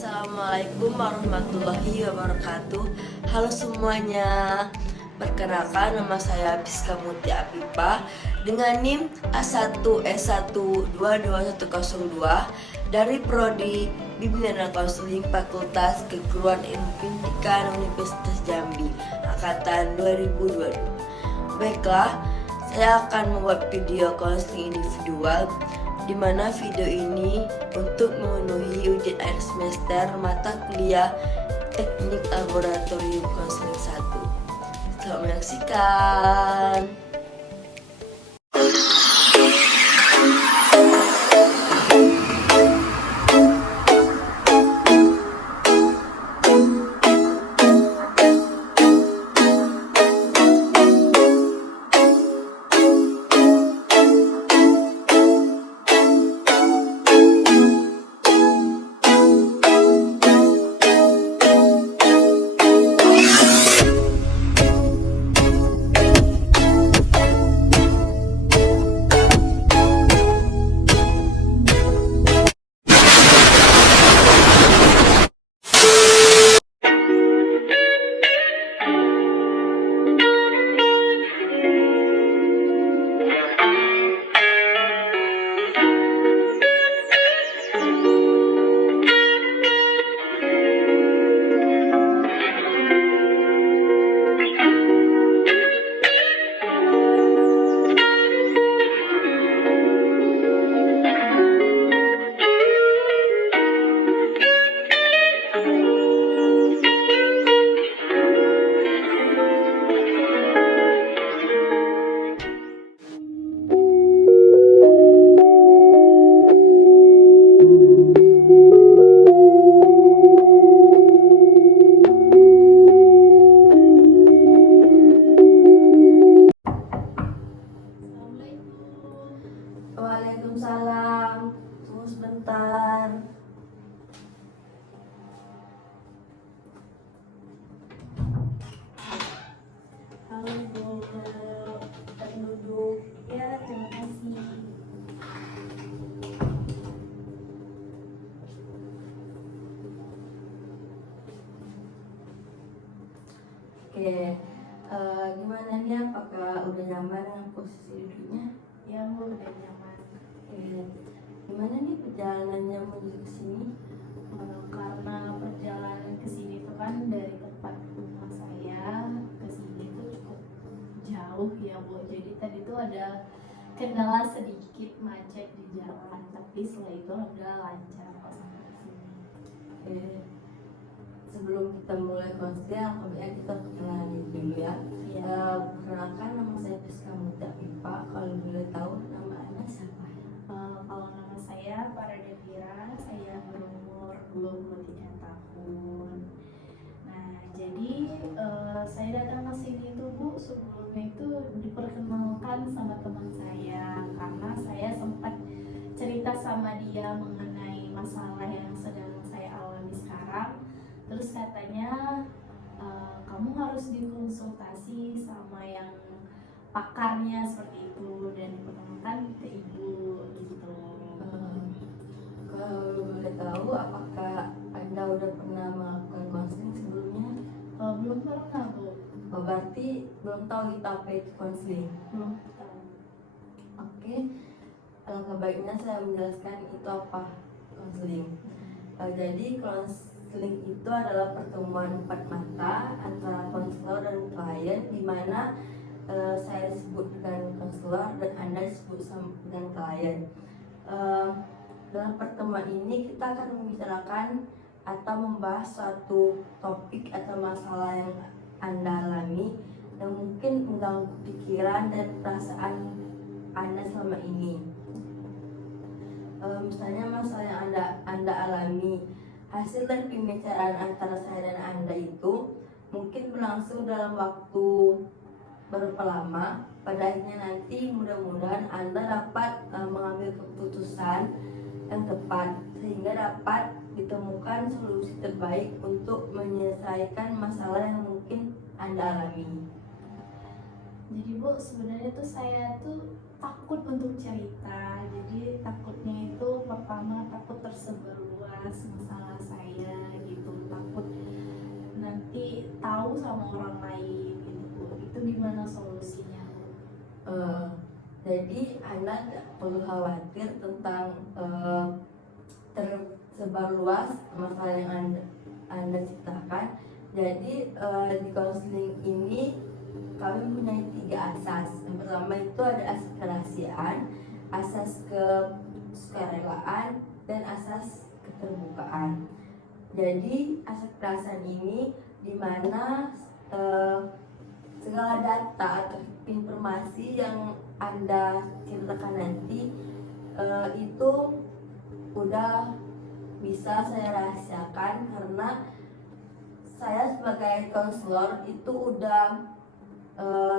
Assalamualaikum warahmatullahi wabarakatuh. Halo semuanya. Perkenalkan, nama saya Piska Muti Apipah dengan NIM A1S1222102 dari Prodi Bimbingan dan Konseling Fakultas Keguruan Ilmu Pendidikan Universitas Jambi angkatan 2022. Baiklah, saya akan membuat video konseling individual di mana video ini untuk memenuhi ujian akhir semester mata kuliah Teknik Laboratorium Konseling 1. Selamat menyaksikan. Waalaikumsalam. Tunggu sebentar. Halo Bu, kita duduk. Ya, terima kasih. Oke, gimana nih? Apakah udah nyaman dengan posisi duduknya? Ya Bu, udah nyaman. Oke, gimana nih perjalanannya menuju ke sini? Karena perjalanan ke sini itu kan dari tempat rumah saya ke sini itu cukup jauh ya Bu. Jadi tadi tuh ada kendala sedikit macet di jalan, tapi setelah itu udah lancar kok sampai ke sini. Oke, sebelum kita mulai konseling, kemudian kita perkenalan dulu ya. Perkenalkan, nama saya Piska Muti Apipah. Kalau boleh tahu nama Anda siapa? Kalau nama saya Paradevira, saya berumur 23 tahun. Nah, jadi saya datang ke sini tuh Bu, sebelumnya itu diperkenalkan sama teman saya karena saya sempat cerita sama dia mengenai masalah yang sedang saya alami sekarang. Terus katanya kamu harus dikonsultasi sama yang pakarnya seperti itu dan diperkenalkan ke ibu gitu. Kalau boleh tahu, apakah Anda udah pernah melakukan konseling sebelumnya? Belum pernah Bu. Berarti belum tahu itu apa itu konseling. Belum tahu. Oke, alangkah baiknya saya menjelaskan itu apa konseling. Jadi konseling itu adalah pertemuan empat mata antara konselor dan klien, di mana saya sebut dengan konselor dan Anda disebut dengan klien. Dalam pertemuan ini kita akan membicarakan atau membahas suatu topik atau masalah yang Anda alami yang mungkin mengganggu pikiran dan perasaan Anda selama ini. Misalnya masalah yang Anda alami, hasil dari pembicaraan antara saya dan Anda itu mungkin berlangsung dalam waktu berapa lama. Pada akhirnya nanti mudah-mudahan Anda dapat mengambil keputusan yang tepat sehingga dapat ditemukan solusi terbaik untuk menyelesaikan masalah yang mungkin Anda alami. Jadi Bu, sebenarnya tuh saya tuh takut untuk cerita. Jadi takutnya itu pertama takut tersebar luas masalah saya. tahu sama orang lain gitu Bu. Itu gimana solusinya Bu? Jadi Anda tidak perlu khawatir tentang tersebar luas masalah yang Anda ciptakan. Jadi di konseling ini kami punya 3 asas. Yang pertama itu ada asas kerahasiaan, asas kesukarelaan, dan asas keterbukaan. Jadi asas kerahasiaan ini di mana segala data atau informasi yang Anda ceritakan nanti itu udah bisa saya rahasiakan, karena saya sebagai konselor itu udah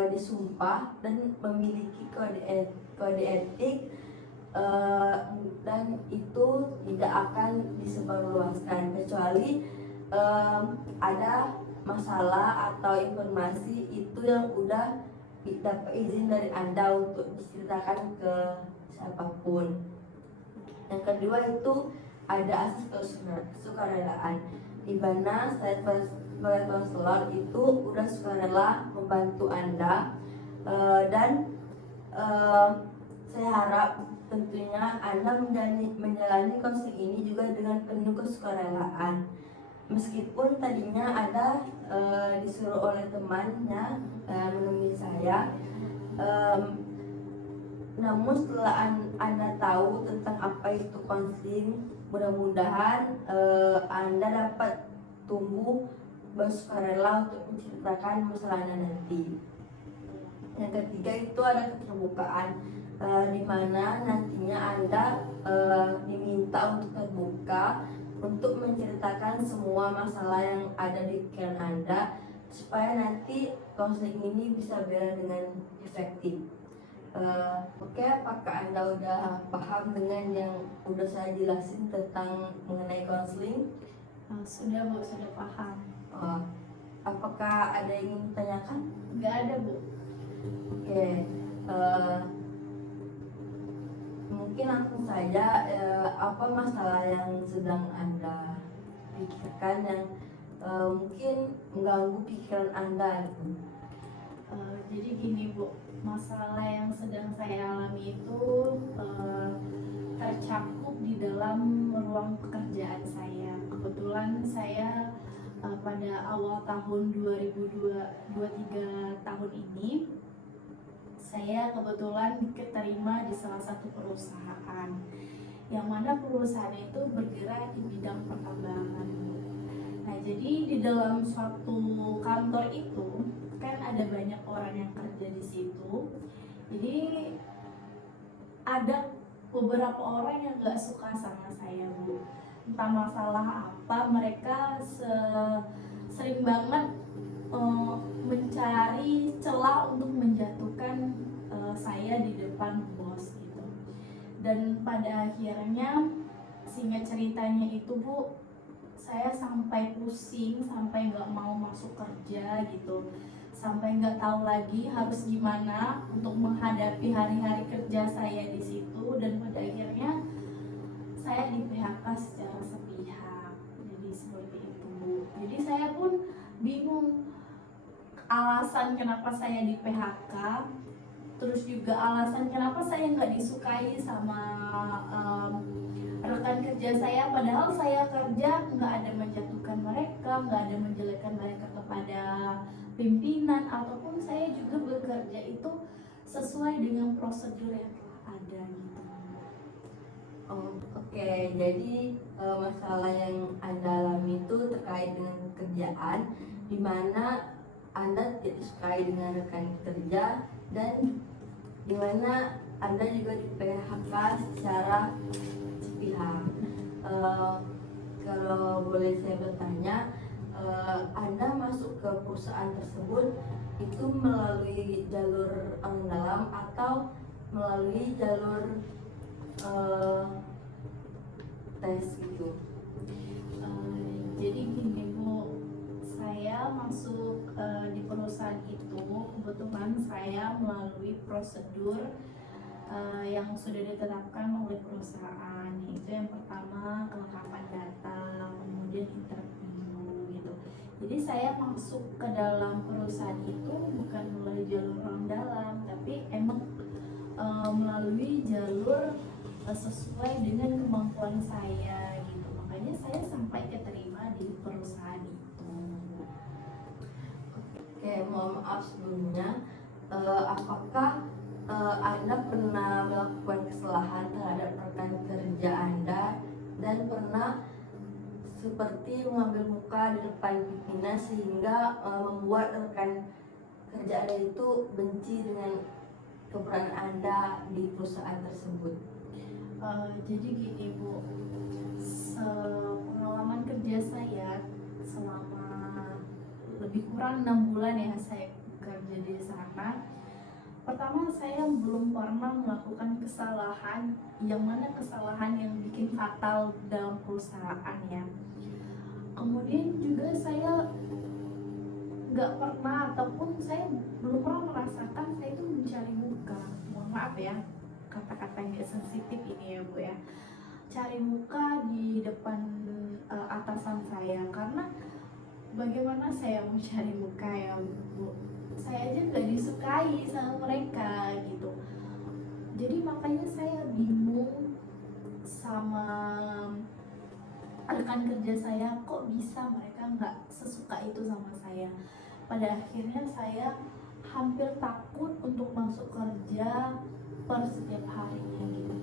disumpah dan memiliki kode etik, dan itu tidak akan disebarluaskan kecuali ada masalah atau informasi itu yang udah dapat izin dari Anda untuk diceritakan ke siapapun. Yang kedua itu ada asas kesukarelaan, di mana saya sebagai konselor itu udah sukarela membantu Anda, dan saya harap tentunya Anda menjalani konseling ini juga dengan penuh kesukarelaan. Meskipun tadinya Anda disuruh oleh temannya menemui saya, namun setelah Anda tahu tentang apa itu konseling, mudah-mudahan Anda dapat tumbuh bersukarela untuk menceritakan masalahnya nanti. Yang ketiga itu ada keterbukaan, di mana nantinya Anda diminta untuk terbuka untuk menceritakan semua masalah yang ada di pikiran Anda, supaya nanti konseling ini bisa berjalan dengan efektif. Oke, apakah Anda udah paham dengan yang udah saya jelasin tentang mengenai konseling? Sudah Bu, sudah paham. Apakah ada yang ingin ditanyakan? Nggak ada Bu. Oke, mungkin langsung saja, apa masalah yang sedang Anda pikirkan yang mungkin mengganggu pikiran Anda gitu? Jadi gini Bu, masalah yang sedang saya alami itu tercakup di dalam ruang pekerjaan saya. Kebetulan saya pada awal tahun 2023 tahun ini, saya kebetulan keterima di salah satu perusahaan, yang mana perusahaan itu bergerak di bidang pertambangan. Nah, jadi di dalam suatu kantor itu kan ada banyak orang yang kerja di situ. Jadi ada beberapa orang yang gak suka sama saya Bu. Entah masalah apa, mereka sering banget mencari celah untuk menjatuhkan saya di depan bos gitu. Dan pada akhirnya, singkat ceritanya itu Bu, saya sampai pusing, sampai nggak mau masuk kerja gitu, sampai nggak tahu lagi harus gimana untuk menghadapi hari-hari kerja saya di situ. Dan pada akhirnya saya di PHK secara sepihak. Jadi seperti itu Bu. Jadi saya pun bingung alasan kenapa saya di PHK, terus juga alasan kenapa saya nggak disukai sama rekan kerja saya, padahal saya kerja nggak ada menjatuhkan mereka, nggak ada menjelekkan mereka kepada pimpinan, ataupun saya juga bekerja itu sesuai dengan prosedur yang telah ada gitu. Oke, jadi masalah yang Anda alami itu terkait dengan kerjaan, di mana Anda tidak disukai dengan rekan kerja, dan di mana Anda juga di PHK secara sepihak. Kalau boleh saya bertanya, Anda masuk ke perusahaan tersebut itu melalui jalur orang dalam atau melalui jalur tes gitu? Jadi gini Bu, saya masuk di perusahaan itu kebetulan saya melalui prosedur yang sudah ditetapkan oleh perusahaan, yaitu yang pertama kelengkapan data, kemudian interview gitu. Jadi Jadi saya masuk ke dalam perusahaan itu bukan melalui jalur orang dalam, tapi emang melalui jalur sesuai dengan kemampuan saya gitu. Makanya saya sampai keterima di perusahaan itu. Oke, mohon maaf sebelumnya. Apakah Anda pernah melakukan kesalahan terhadap rekan kerja Anda dan pernah seperti mengambil muka di depan pimpinan sehingga membuat rekan kerja Anda itu benci dengan keberadaan Anda di perusahaan tersebut? Jadi gini Bu, pengalaman kerja saya selama lebih kurang 6 bulan ya saya kerja di sana. Pertama, saya belum pernah melakukan kesalahan yang mana kesalahan yang bikin fatal dalam perusahaan ya. Kemudian juga saya nggak pernah ataupun saya belum pernah merasakan saya itu mencari muka. Mohon maaf ya, kata-kata yang sensitif ini ya Bu ya. Cari muka di depan atasan saya, karena bagaimana saya mau cari muka ya Bu? Saya aja nggak disukai sama mereka gitu. Jadi makanya saya bingung sama rekan kerja saya, kok bisa mereka nggak sesuka itu sama saya. Pada akhirnya saya hampir takut untuk masuk kerja per setiap harinya gitu.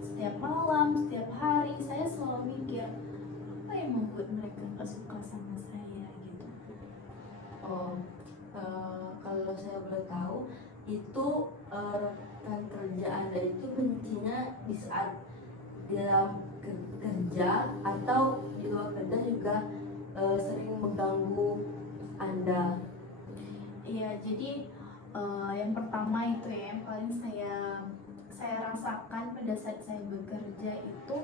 Setiap malam, setiap hari saya selalu mikir, apa yang membuat mereka nggak suka sama saya gitu. Kalau saya boleh tahu, itu rekan kerja Anda itu bencinya di saat di dalam kerja atau di luar kerja juga sering mengganggu Anda? Iya, jadi yang pertama itu ya, yang paling saya rasakan pada saat saya bekerja itu,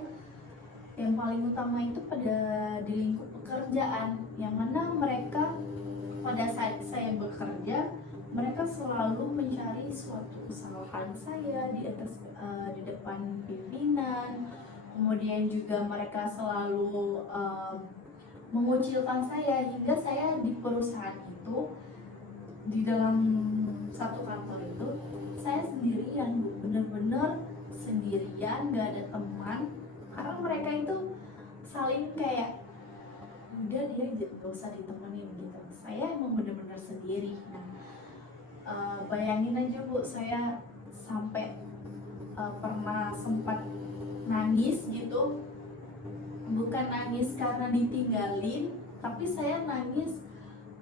yang paling utama itu pada di lingkup pekerjaan, yang mana mereka pada saat saya bekerja, mereka selalu mencari suatu kesalahan saya di depan pimpinan. Kemudian juga mereka selalu mengucilkan saya, hingga saya di perusahaan itu, di dalam satu kantor itu, saya sendirian, bener-bener sendirian, gak ada teman, karena mereka itu saling kayak, udah dia gak usah ditemenin gitu. Saya emang bener-bener sendiri. Nah, bayangin aja Bu, saya sampai pernah sempat nangis gitu. Bukan nangis karena ditinggalin, tapi saya nangis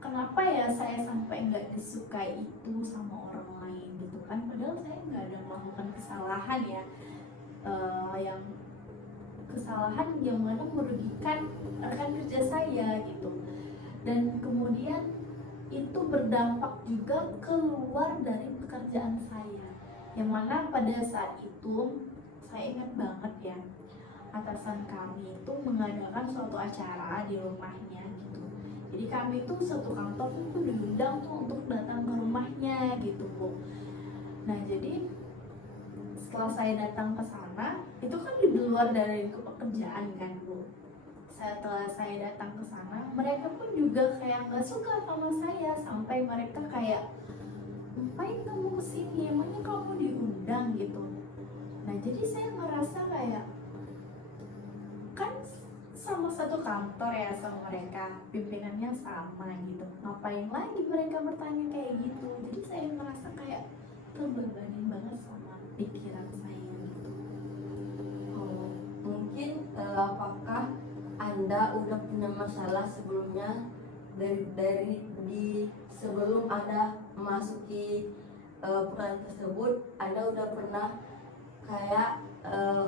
kenapa ya saya sampai nggak disukai itu sama orang lain gitu kan. Padahal saya nggak ada melakukan kesalahan ya, yang kesalahan yang mana merugikan rekan kerja saya gitu. Dan kemudian itu berdampak juga keluar dari pekerjaan saya, yang mana pada saat itu saya ingat banget ya, atasan kami itu mengadakan suatu acara di rumahnya gitu. Jadi kami itu satu kantor itu diundang tuh untuk datang ke rumahnya gitu Bu. Nah jadi setelah saya datang ke sana, itu kan di luar dari pekerjaan kan Bu. Setelah saya datang ke sana, mereka pun juga kayak nggak suka sama saya, sampai mereka kayak, ngapain kamu kesini, emangnya kamu diundang gitu. Nah jadi saya ngerasa kayak, kan sama satu kantor ya sama mereka, pimpinannya sama gitu, ngapain lagi mereka bertanya kayak gitu. Jadi saya ngerasa kayak terbebani banget sama pikiran saya gitu. Mungkin apakah Anda udah punya masalah sebelumnya dari sebelum Anda memasuki perusahaan tersebut, Anda udah pernah kayak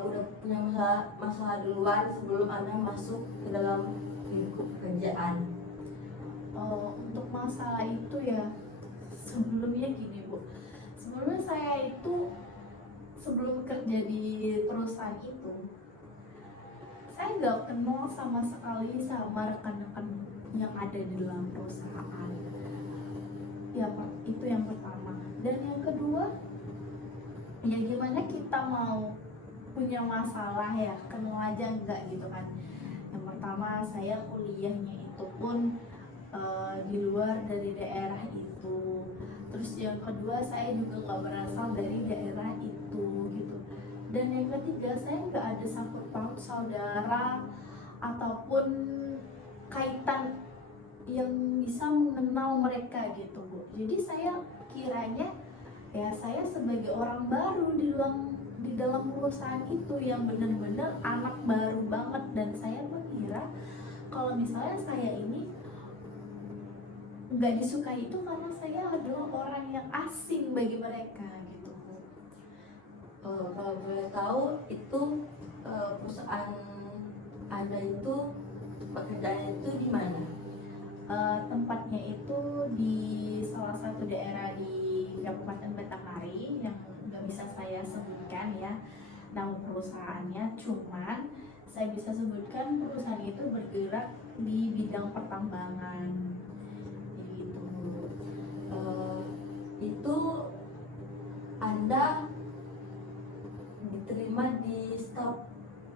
udah punya masalah duluan sebelum Anda masuk ke dalam lingkup pekerjaan? Untuk masalah itu ya, sebelumnya gini Bu, sebelumnya saya itu sebelum kerja di perusahaan itu, saya nggak kenal sama sekali sama rekan-rekan yang ada di dalam perusahaan. Ya Pak, itu yang pertama. Dan yang kedua, ya gimana kita mau punya masalah ya, kenal aja enggak gitu kan. Yang pertama, saya kuliahnya itu pun di luar dari daerah itu. Terus yang kedua, saya juga nggak berasal dari daerah itu gitu. Dan yang ketiga, saya nggak ada sangkut paut saudara ataupun kaitan yang bisa mengenal mereka gitu Bu. Jadi saya kiranya ya saya sebagai orang baru di dalam perusahaan itu yang benar-benar anak baru banget, dan saya mengira kalau misalnya saya ini nggak disukai itu karena saya adalah orang yang asing bagi mereka gitu Bu. Kalau boleh tahu itu perusahaan Anda itu pekerjaannya itu di mana? Tempatnya itu di salah satu daerah di Kabupaten Batanghari yang nggak bisa saya sebutkan ya nama perusahaannya, cuman saya bisa sebutkan perusahaan itu bergerak di bidang pertambangan gitu. Itu Anda diterima di staf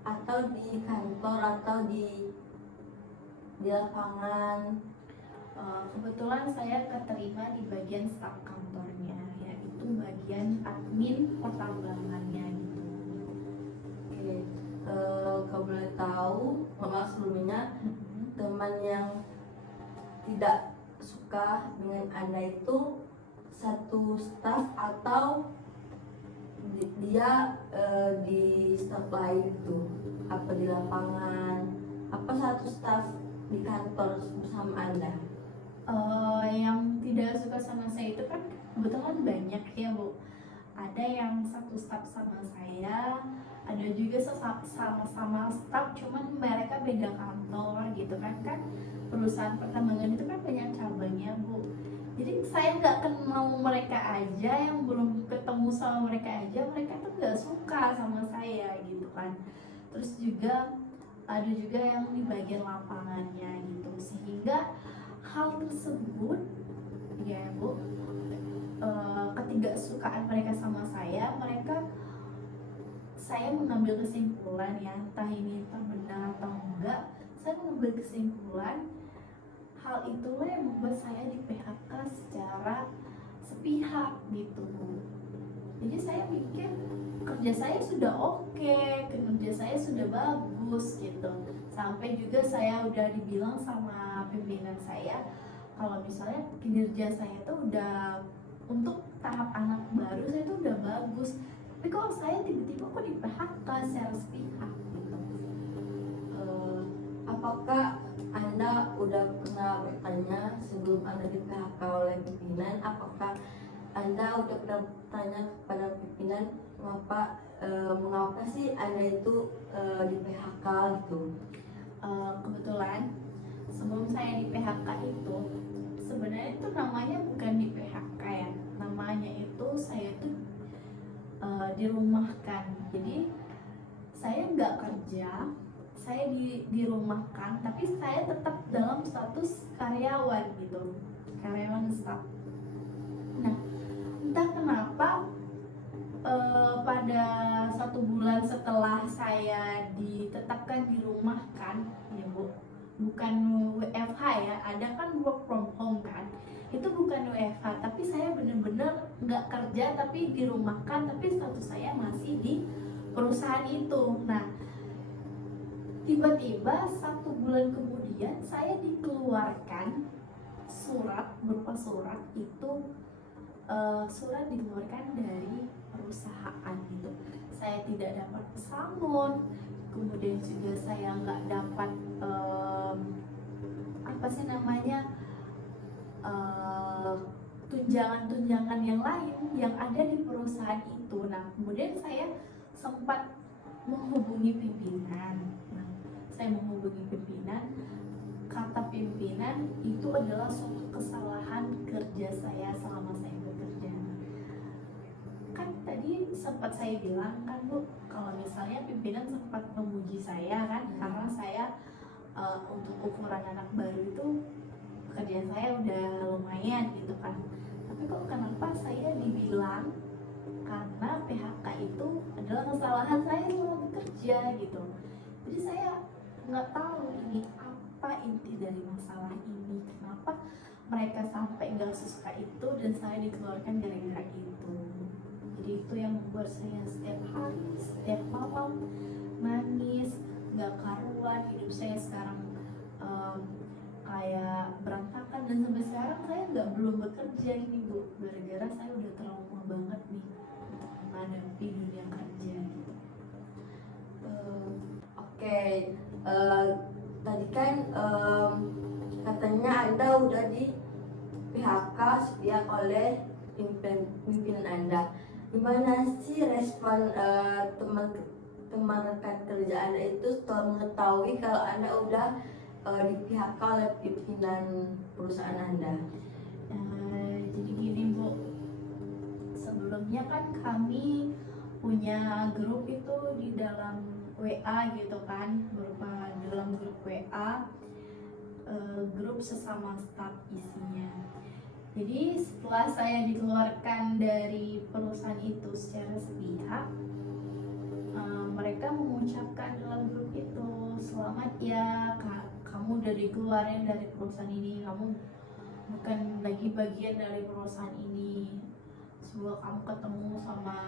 atau di kantor atau di lapangan? Kebetulan saya keterima di bagian staf kantornya, yaitu bagian admin pertambangannya gitu. Oke, kalau boleh tahu, maaf sebelumnya, teman yang tidak suka dengan Anda itu satu staf atau dia di staf lain itu, apa di lapangan, apa satu staf di kantor bersama Anda? Yang tidak suka sama saya itu kan kebetulan banyak ya Bu. Ada yang satu staf sama saya, ada juga sama-sama staf cuman mereka beda kantor gitu kan. Perusahaan pertambangan itu kan banyak cabangnya Bu. Jadi saya nggak kenal mereka aja, yang belum ketemu sama mereka aja mereka tuh nggak suka sama saya gitu kan. Terus juga ada juga yang di bagian lapangannya gitu, sehingga hal tersebut ya Bu, ketidaksukaan mereka sama saya mengambil kesimpulan ya, entah ini benar atau enggak, saya mengambil kesimpulan hal itulah yang membuat saya di PHK secara sepihak gitu Bu. Jadi saya pikir kerja saya sudah oke, kinerja saya sudah bagus gitu. Sampai juga saya udah dibilang sama pimpinan saya kalau misalnya kinerja saya tuh udah untuk tahap anak baru saya tuh udah bagus. Tapi kalau saya tiba-tiba kok di PHK secara sepihak gitu. Apakah Anda udah pernah bertanya sebelum Anda di PHK oleh pimpinan? Apakah Anda udah pernah bertanya kepada pimpinan mengapa sih Anda itu di PHK gitu? Kebetulan sebelum saya di PHK itu sebenarnya itu namanya bukan di PHK ya, namanya itu saya tuh dirumahkan. Jadi saya nggak kerja, saya dirumahkan, tapi saya tetap dalam status karyawan gitu, karyawan staff. Nah, entah kenapa pada 1 bulan setelah saya ditetapkan dirumahkan ya Bu, bukan WFH ya, ada kan work from home kan, itu bukan WFH, tapi saya bener-bener nggak kerja tapi dirumahkan, tapi status saya masih di perusahaan itu. Nah, tiba-tiba 1 bulan kemudian saya dikeluarkan surat, berupa surat itu, surat dikeluarkan dari perusahaan gitu. Saya tidak dapat pesangon, kemudian juga saya nggak dapat tunjangan-tunjangan yang lain yang ada di perusahaan itu. Nah, kemudian saya sempat menghubungi pimpinan. Nah, saya menghubungi pimpinan, kata pimpinan itu adalah suatu kesalahan kerja saya selama saya bekerja. Kan tadi sempat saya bilang kan Bu, kalau misalnya pimpinan sempat memuji saya kan, karena saya untuk ukuran anak baru itu kerjaan saya udah lumayan gitu kan. Tapi kok kenapa saya dibilang karena PHK itu adalah kesalahan saya selama bekerja gitu. Jadi saya nggak tahu ini apa inti dari masalah ini, kenapa mereka sampai nggak suka itu dan saya dikeluarkan gara-gara itu. Jadi itu yang membuat saya setiap hari, setiap malam nangis, nggak karuan. Hidup saya sekarang kayak berantakan, dan sampai sekarang saya belum bekerja ini Bu, gara-gara saya udah trauma banget nih menghadapi dunia kerja gitu. Oke, tadi kan katanya Anda udah di PHK sepihak oleh pimpinan Anda. Gimana sih respon teman rekan kerja Anda itu setelah mengetahui kalau Anda udah di PHK oleh pimpinan perusahaan Anda? Jadi gini Bu, sebelumnya kan kami punya grup itu di dalam WA gitu kan, berupa dalam grup WA, grup sesama staf isinya. Jadi setelah saya dikeluarkan dari perusahaan itu secara sepihak, mereka mengucapkan dalam grup itu, selamat ya kamu udah dikeluarin dari perusahaan ini, kamu bukan lagi bagian dari perusahaan ini, semoga kamu ketemu sama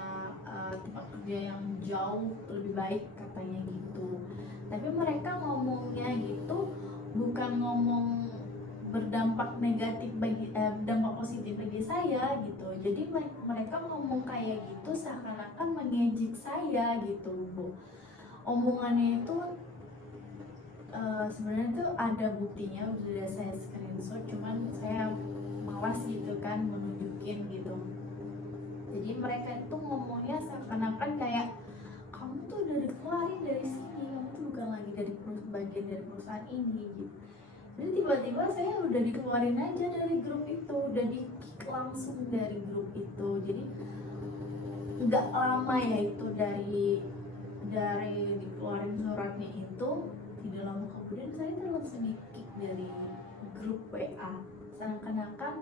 tempat kerja yang jauh lebih baik, katanya gitu. Tapi mereka ngomongnya gitu bukan ngomong berdampak negatif bagi dampak positif bagi saya gitu. Jadi mereka ngomong kayak gitu seakan-akan mengejek saya gitu Bu. Omongannya itu sebenarnya tuh ada buktinya, udah saya screenshot, cuman saya malas gitu kan menunjukin gitu. Jadi mereka itu ngomongnya seakan-akan kayak kamu tuh udah dikeluarin dari sini, kamu tuh bukan lagi dari bagian dari perusahaan ini gitu. Jadi tiba-tiba saya udah dikeluarin aja dari grup itu, udah di-kick langsung dari grup itu. Jadi nggak lama ya itu dari dikeluarin suratnya itu, tidak lama kemudian saya tuh langsung di-kick dari grup WA. Seakan-akan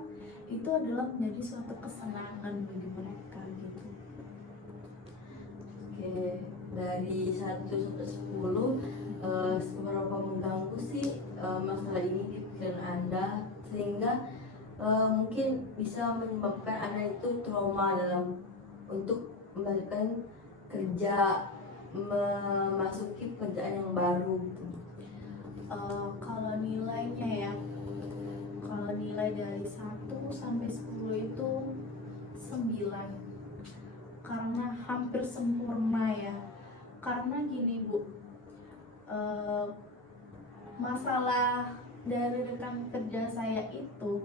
itu adalah menjadi suatu kesenangan bagi mereka gitu. Oke, dari 1 sampai 10, seberapa mengganggu sih masalah ini di pikiran Anda sehingga mungkin bisa menyebabkan Anda itu trauma dalam untuk memberikan kerja, memasuki pekerjaan yang baru gitu. Kalau nilainya ya, kalau nilai dari 1 sampai 10 itu 9, karena hampir sempurna ya. Karena gini Bu, masalah dari rekan kerja saya itu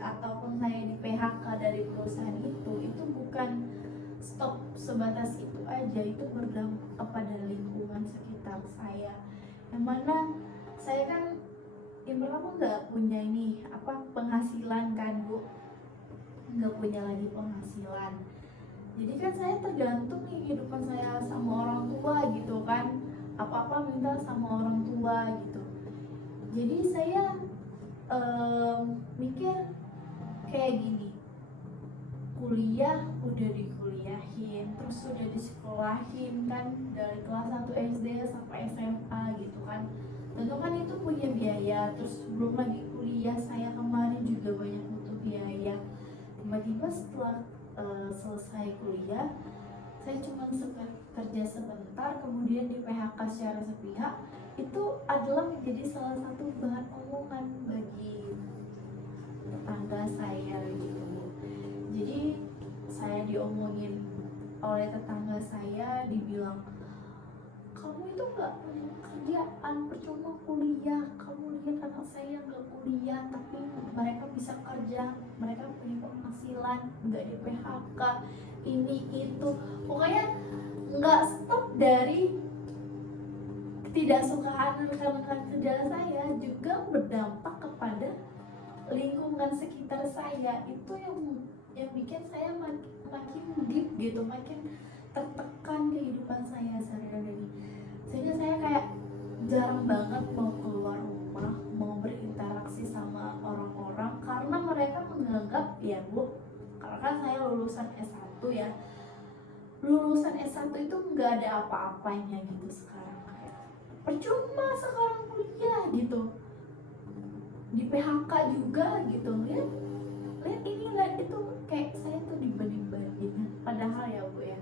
ataupun saya di PHK dari perusahaan itu bukan stop sebatas itu aja, itu berdampak kepada lingkungan sekitar saya, yang mana saya kan yang pertama nggak punya penghasilan kan Bu, nggak punya lagi penghasilan. Jadi kan saya tergantung nih kehidupan saya sama orang tua gitu kan, apa-apa minta sama orang tua gitu. Jadi saya mikir kayak gini, kuliah udah dikuliahin, terus udah disekolahin kan dari kelas 1 SD sampai SMA gitu kan. Tentu kan itu punya biaya, terus belum lagi kuliah saya kemarin juga banyak butuh biaya. Tiba-tiba setelah selesai kuliah, saya cuma kerja sebentar, kemudian di PHK secara sepihak. Itu adalah menjadi salah satu bahan omongan bagi tetangga saya gitu. Jadi saya diomongin oleh tetangga saya, dibilang kamu itu gak punya kerjaan, percuma kuliah, kamu lihat anak saya gak kuliah tapi mereka bisa kerja, mereka punya penghasilan, gak di PHK, ini itu, pokoknya gak stop dari ketidaksukaan rekan-rekan kerja saya juga berdampak kepada lingkungan sekitar saya. Itu yang bikin saya makin deep gitu, makin tertekan kehidupan saya sehari-hari, sehingga saya kayak jarang banget mau keluar rumah, mau berinteraksi sama orang-orang, karena mereka menganggap ya Bu, karena kan saya lulusan S1 ya, lulusan S1 itu nggak ada apa-apanya gitu sekarang, kayak percuma sekarang kuliah gitu, di PHK juga gitu. Lihat lihat ini, lihat itu, kayak saya tuh dibanding-bandingin. Padahal ya Bu ya,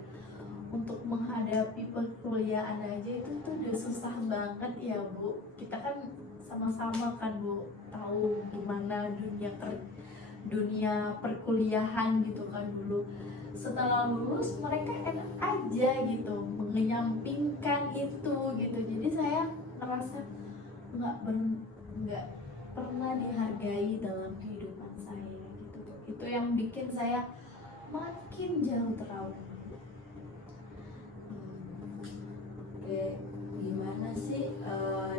untuk menghadapi perkuliahan aja itu tuh udah susah banget ya Bu. Kita kan sama-sama kan Bu tahu gimana dunia perkuliahan gitu kan dulu. Setelah lulus mereka enak aja gitu menyampingkan itu gitu. Jadi saya ngerasa nggak pernah dihargai dalam kehidupan saya gitu. Itu yang bikin saya makin jauh trauma. Oke, gimana sih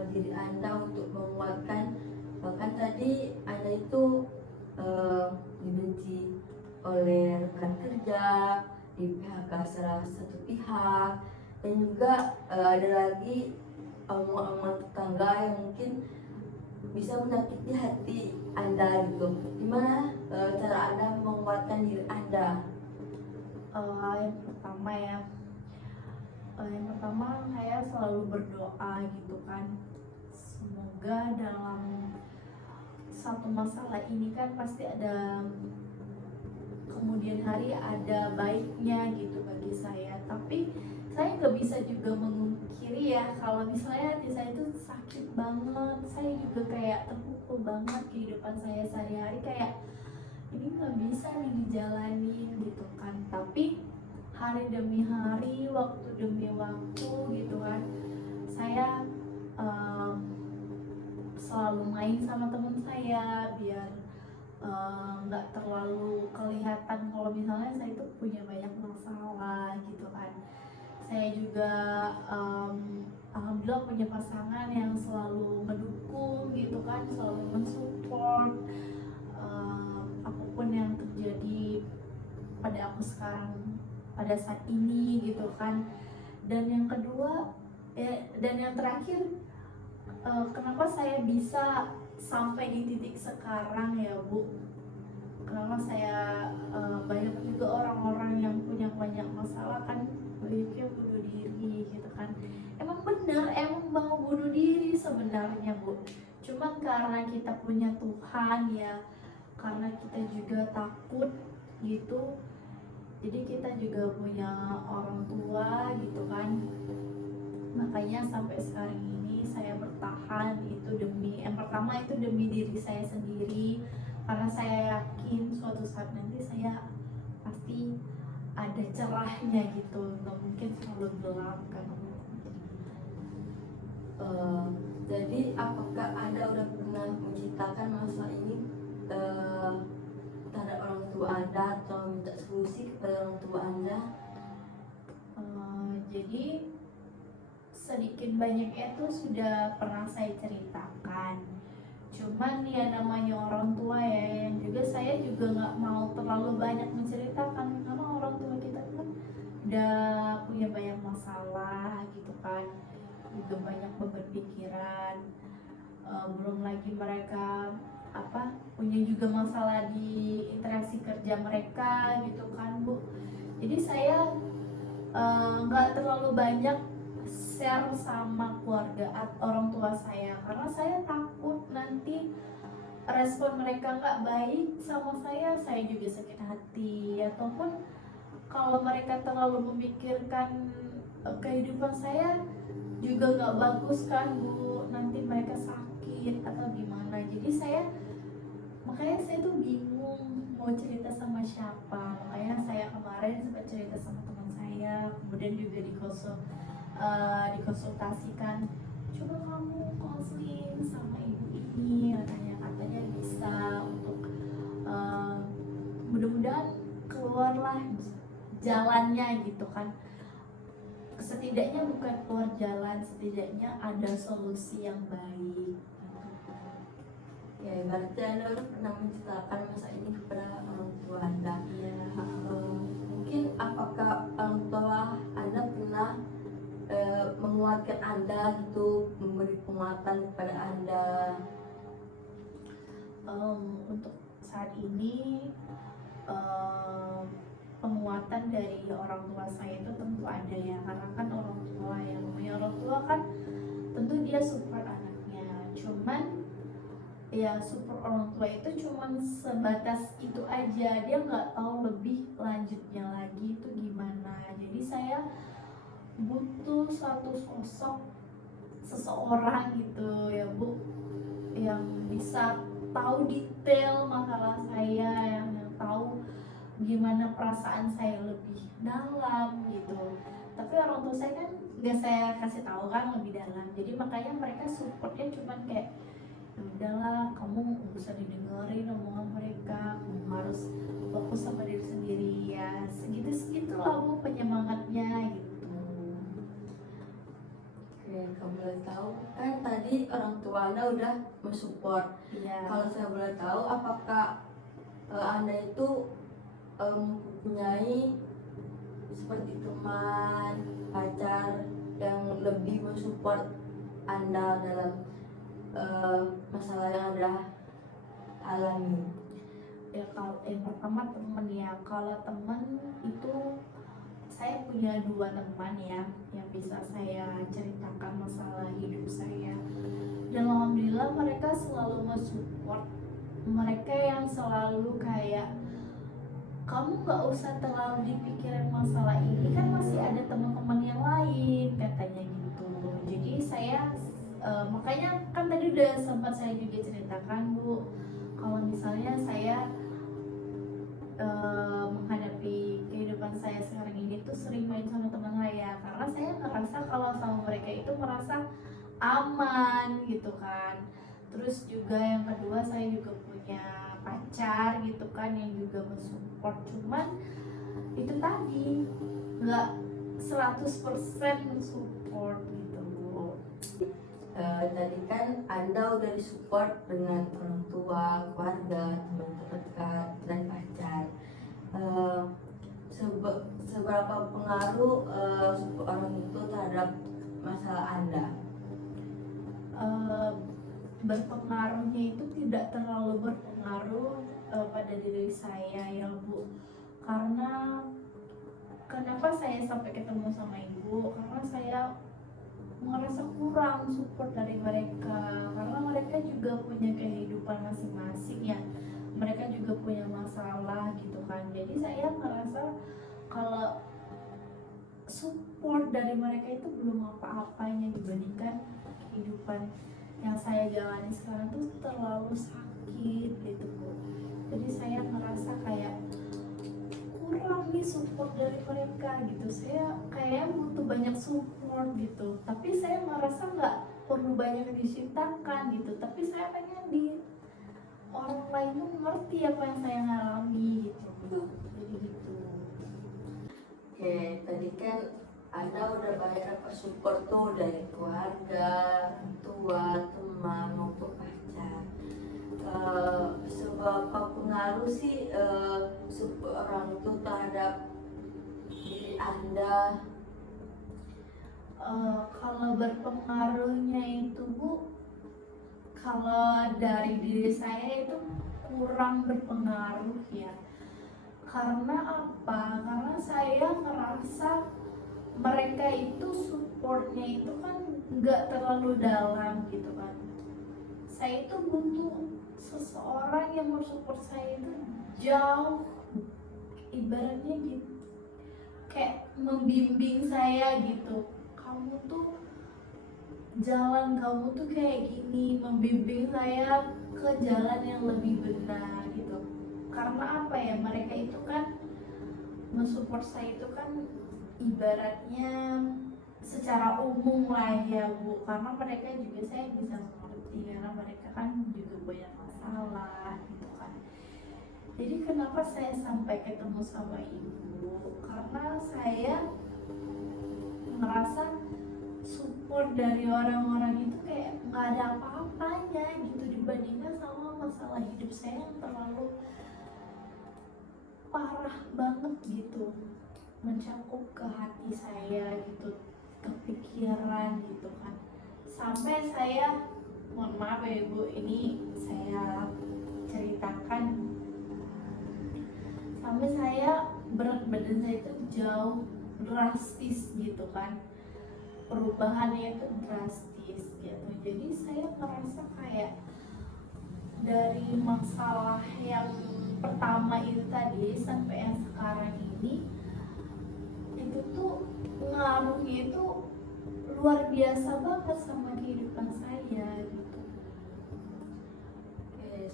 diri Anda untuk menguatkan, bahkan tadi Anda itu dibenci oleh rekan kerja, di PHK salah satu pihak, dan juga ada lagi omongan-omongan tetangga yang mungkin bisa menyakiti hati Anda gitu. Gimana cara Anda menguatkan diri Anda? Yang pertama saya selalu berdoa gitu kan, semoga dalam satu masalah ini kan pasti ada kemudian hari, ada baiknya gitu bagi saya. Tapi saya nggak bisa juga memungkiri ya, kalau misalnya hati saya itu sakit banget, saya juga kayak terpukul banget kehidupan saya sehari-hari, kayak ini nggak bisa nih dijalanin gitu kan. Tapi hari demi hari, waktu demi waktu gitu kan, saya selalu main sama teman saya biar nggak terlalu kelihatan kalau misalnya saya itu punya banyak masalah gitu kan. Saya juga alhamdulillah punya pasangan yang selalu mendukung gitu kan, selalu mensupport apapun yang terjadi pada aku sekarang, pada saat ini gitu kan. Dan yang kedua dan yang terakhir, kenapa saya bisa sampai di titik sekarang ya Bu, kenapa saya banyak juga orang-orang yang punya banyak masalah kan banyaknya bunuh diri gitu kan. Emang bener, emang mau bunuh diri sebenarnya Bu, cuman karena kita punya Tuhan ya, karena kita juga takut gitu, jadi kita juga punya orang tua gitu kan. Makanya sampai sekarang ini saya bertahan, itu demi, yang pertama itu demi diri saya sendiri, karena saya yakin suatu saat nanti saya pasti ada cerahnya gitu, nggak mungkin selalu gelap kan. Jadi apakah Anda udah pernah menceritakan masalah ini terhadap orang tua Anda atau minta solusi kepada orang tua Anda? Jadi sedikit banyaknya tuh sudah pernah saya ceritakan, cuman ya namanya orang tua ya, yang juga saya juga nggak mau terlalu banyak menceritakan karena orang tua kita kan udah punya banyak masalah gitu kan, juga banyak beban pikiran, belum lagi mereka punya juga masalah di interaksi kerja mereka gitu kan Bu. Jadi saya nggak terlalu banyak share sama keluarga atau orang tua saya, karena saya takut nanti respon mereka nggak baik sama saya juga sakit hati, ataupun kalau mereka terlalu memikirkan kehidupan saya juga nggak bagus kan Bu, nanti mereka sakit atau gimana. Jadi makanya saya tuh bingung mau cerita sama siapa. Makanya saya kemarin sempat cerita sama teman saya, kemudian juga dikonsultasikan, coba kamu konseling sama ibu ini, katanya bisa untuk mudah-mudahan keluarlah jalannya gitu kan. Setidaknya bukan keluar jalan, setidaknya ada solusi yang baik. Ya, berarti Anda udah pernah menceritakan masa ini kepada orang tua Anda. Ya. Mungkin apakah orang tua Anda pernah menguatkan Anda gitu, memberi penguatan kepada Anda? Untuk saat ini penguatan dari orang tua saya itu tentu ada ya, karena kan orang tua, yang namanya orang tua kan tentu dia support anaknya. Cuman ya support orang tua itu cuman sebatas itu aja, dia nggak tahu lebih lanjutnya lagi itu gimana. Jadi saya butuh satu sosok seseorang gitu ya Bu, yang bisa tahu detail masalah saya, yang tahu gimana perasaan saya lebih dalam gitu. Tapi orang tua saya kan nggak saya kasih tahu kan lebih dalam, jadi makanya mereka supportnya cuman kayak ya udahlah kamu nggak usah didengerin omongan mereka, kamu harus fokus sama diri sendiri ya, segitu lah Bu penyemangatnya gitu. Oke, kalau boleh tahu kan tadi orang tua Anda udah mensupport. Iya. Kalau saya boleh tahu, apakah Anda itu mempunyai seperti teman, pacar yang lebih mensupport Anda dalam masalah yang Anda alami? Ya kalau yang pertama temen ya, kalau temen itu saya punya 2 teman ya yang bisa saya ceritakan masalah hidup saya, dan alhamdulillah mereka selalu mensupport. Mereka yang selalu kayak kamu nggak usah terlalu dipikirin masalah ini, kan masih ada teman-teman yang lain katanya gitu. Jadi saya makanya kan tadi udah sempat saya juga ceritakan Bu, kalau misalnya saya menghadapi kehidupan saya sekarang ini tuh sering main sama teman saya, karena saya ngerasa kalau sama mereka itu merasa aman gitu kan. Terus juga yang kedua, saya juga punya pacar gitu kan yang juga mensupport, cuman itu tadi nggak 100% mensupport gitu Bu. Tadi kan Anda udah disupport dengan orang tua, keluarga, teman terdekat, dan pacar. Seberapa pengaruh support orang itu terhadap masalah Anda? Berpengaruhnya itu tidak terlalu berpengaruh pada diri saya ya Bu, karena kenapa saya sampai ketemu sama Ibu, karena saya merasa kurang support dari mereka, karena mereka juga punya kehidupan masing-masing ya, mereka juga punya masalah gitu kan. Jadi saya merasa kalau support dari mereka itu belum apa-apanya dibandingkan kehidupan yang saya jalani sekarang tuh terlalu sakit gitu Bu. Jadi saya merasa kayak kurang nih support dari mereka gitu. Saya kayak butuh banyak support gitu, tapi saya merasa nggak perlu banyak diceritakan gitu, tapi saya pengen di orang lain tuh ngerti apa yang saya alami gitu. Jadi gitu. Oke, tadi kan Anda udah banyak dapat support tuh dari keluarga, orang tua, teman, maupun pacar. Seberapa pengaruh sih support orang itu terhadap diri Anda? Kalau berpengaruhnya itu Bu, kalau dari diri saya itu kurang berpengaruh ya. Karena apa? Karena saya merasa mereka itu supportnya itu kan nggak terlalu dalam gitu kan. Saya itu butuh seseorang yang mau support saya itu jauh, ibaratnya gitu, kayak membimbing saya gitu. Kamu tuh jalan kamu tuh kayak gini, membimbing saya ke jalan yang lebih benar gitu. Karena apa ya, mereka itu kan mensupport saya itu kan ibaratnya secara umum lah ya Bu, karena mereka juga saya bisa mengerti, karena mereka kan juga banyak masalah gitu kan. Jadi kenapa saya sampai ketemu sama Ibu, karena saya merasa support dari orang-orang itu kayak nggak ada apa-apanya gitu dibandingkan sama masalah hidup saya yang terlalu parah banget gitu, mencakup ke hati saya gitu, ke pikiran gitu kan. Sampai saya, mohon maaf ya Ibu, ini saya ceritakan, sampai saya berat badan saya itu jauh drastis gitu kan, perubahannya itu drastis gitu. Jadi saya merasa kayak dari masalah yang pertama itu tadi sampai yang sekarang ini, itu tuh ngaruhnya itu luar biasa banget sama kehidupan saya gitu. Oke,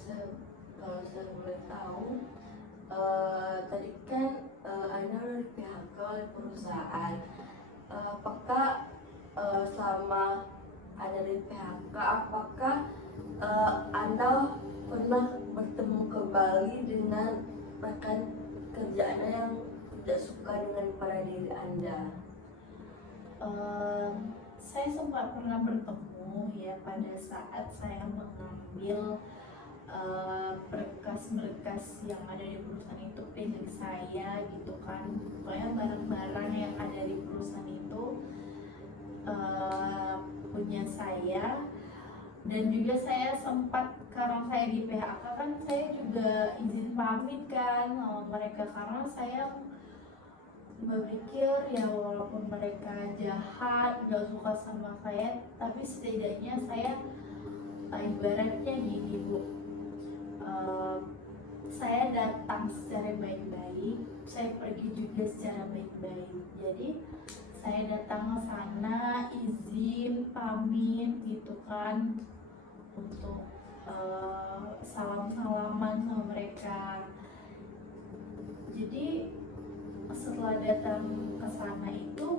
kalau saya boleh tahu, tadi kan Anda udah di PHK oleh perusahaan. Apakah selama ada di PHK, apakah Anda pernah bertemu kembali dengan rekan kerja Anda yang tidak suka dengan pada diri Anda? Saya sempat pernah bertemu ya pada saat saya mengambil berkas-berkas yang ada di perusahaan itu dengan saya gitu kan. Pokoknya barang-barang yang ada di perusahaan itu punya saya. Dan juga saya sempat, karena saya di PHK kan, saya juga izin pamit kan sama mereka, karena saya berpikir ya walaupun mereka jahat, gak suka sama saya, tapi setidaknya saya ibaratnya gini Bu, saya datang secara baik-baik, saya pergi juga secara baik-baik. Jadi saya datang ke sana, izin, pamit gitu kan, untuk salam-salaman sama mereka. Jadi setelah datang ke sana itu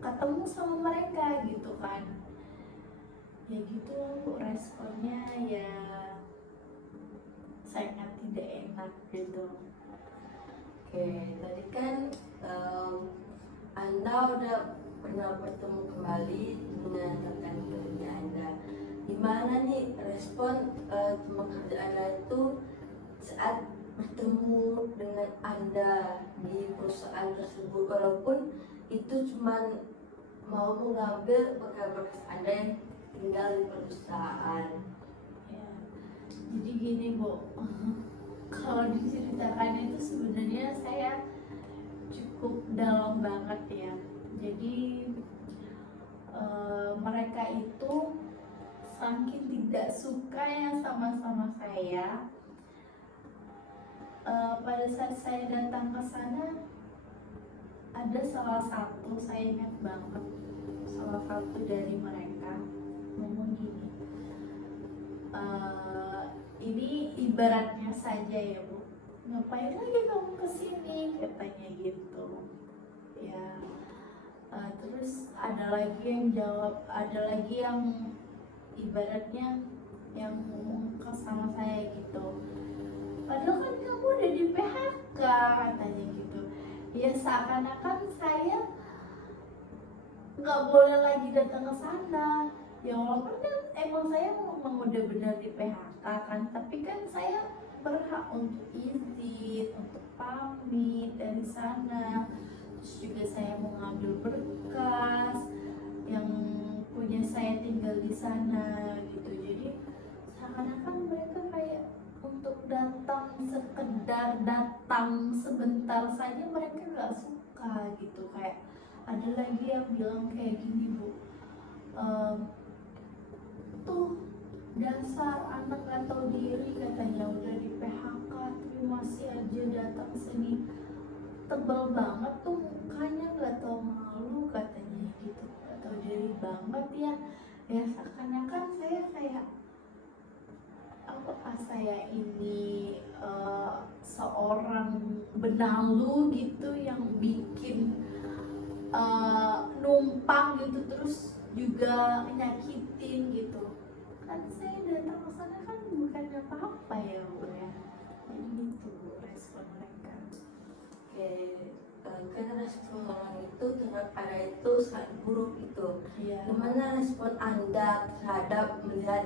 ketemu sama mereka gitu kan, ya gitu responnya ya sangat tidak enak gitu. Oke, tadi kan Anda udah pernah bertemu kembali dengan rekan kerja Anda. Gimana nih respon teman kerja Anda itu saat bertemu dengan Anda di perusahaan tersebut, walaupun itu cuma mau mengambil berkas-berkas Anda yang tinggal di perusahaan? Ya, jadi gini Bu, kalau diceritakan itu sebenarnya saya cukup dalam banget ya. Jadi mereka itu saking tidak suka yang sama-sama saya. Pada saat saya datang ke sana, ada salah satu, saya ingat banget, salah satu dari mereka ngomong gini, ini ibaratnya saja ya Bu, ngapain lagi kamu kesini, katanya gitu ya. Terus ada lagi yang jawab, ada lagi yang ibaratnya yang ngomong ke sama saya gitu, padahal kan kamu udah di PHK, katanya gitu. Ya seakan-akan saya nggak boleh lagi datang ke sana. Ya walaupun kan emang saya memang udah benar di PHK kan, tapi kan saya berhak untuk izin, untuk pamit dari sana. Terus juga saya mau ngambil berkas yang punya saya tinggal di sana gitu. Jadi seakan-akan mereka kayak untuk datang, sekedar datang sebentar saja mereka nggak suka gitu. Kayak ada lagi yang bilang kayak gini Bu, tuh dasar anak gak tahu diri, katanya udah di PHK tapi masih aja datang sini, tebal banget tuh mukanya, gak tahu malu, katanya gitu, gak tahu diri banget ya. Ya seakan-akan saya kayak apakah saya ini seorang benalu gitu yang bikin numpang gitu terus juga nyakitin gitu kan. Saya datang ke sana kan bukan apa-apa ya Bu ya. Jadi itu respon mereka. Oke, kan respon orang itu terhadap Anda itu sangat buruk itu. Iya. Gimana respon Anda terhadap melihat